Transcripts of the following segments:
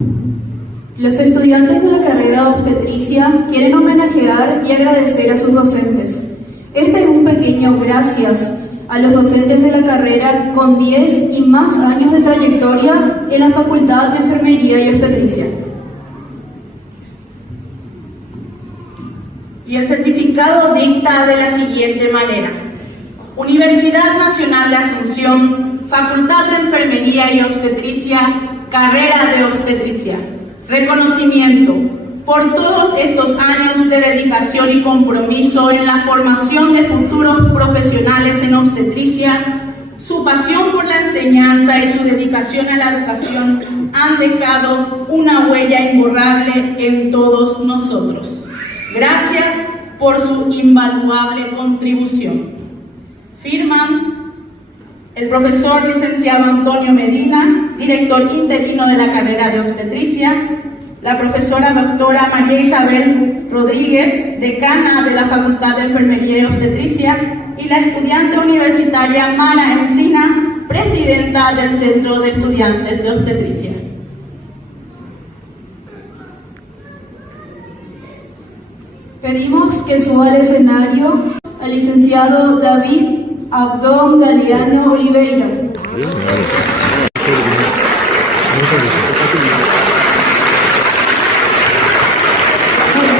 Los estudiantes de la carrera de obstetricia quieren homenajear y agradecer a sus docentes. Este es un pequeño gracias a los docentes de la carrera con 10 y más años de trayectoria en la Facultad de Enfermería y Obstetricia. Y el certificado dicta de la siguiente manera: Universidad Nacional de Asunción, Facultad de Enfermería y Obstetricia, carrera de obstetricia. Reconocimiento por todos estos años de dedicación y compromiso en la formación de futuros profesionales en obstetricia. Su pasión por la enseñanza y su dedicación a la educación han dejado una huella imborrable en todos nosotros. Gracias por su invaluable contribución. Firman el profesor licenciado Antonio Medina, director interino de la carrera de obstetricia, la profesora doctora María Isabel Rodríguez, decana de la Facultad de Enfermería y Obstetricia, y la estudiante universitaria Mara Encina, presidenta del Centro de Estudiantes de Obstetricia. Pedimos que suba al escenario al licenciado David Abdón Galeano Oliveira. No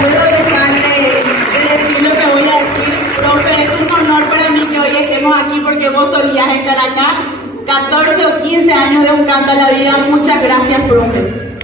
puedo dejar de decir lo que voy a decir, profe. Es un honor para mí que hoy estemos aquí porque vos solías estar acá. 14 o 15 años de Un Canto a la Vida. Muchas gracias, profe.